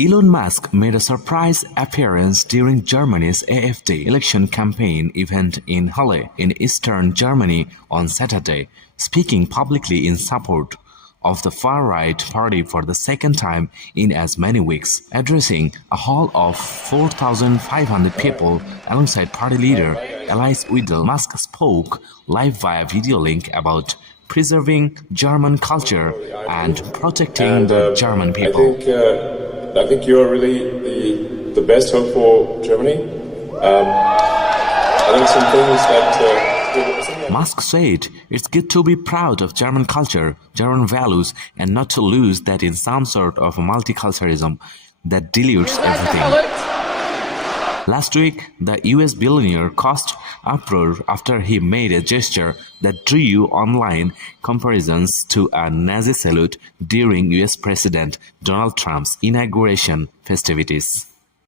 Elon Musk made a surprise appearance during Germany's AfD election campaign event in Halle in eastern Germany on Saturday, speaking publicly in support of the far-right party for the second time in as many weeks. Addressing a hall of 4,500 people alongside party leader Alice Weidel, Musk spoke live via video link about preserving German culture and protecting the German people. I think you are really the best hope for Germany. I think some things that Musk said it's good to be proud of German culture, German values, and not to lose that in some sort of multiculturalism that dilutes everything. Last week, the US billionaire caused uproar after he made a gesture that drew online comparisons to a Nazi salute during US President Donald Trump's inauguration festivities.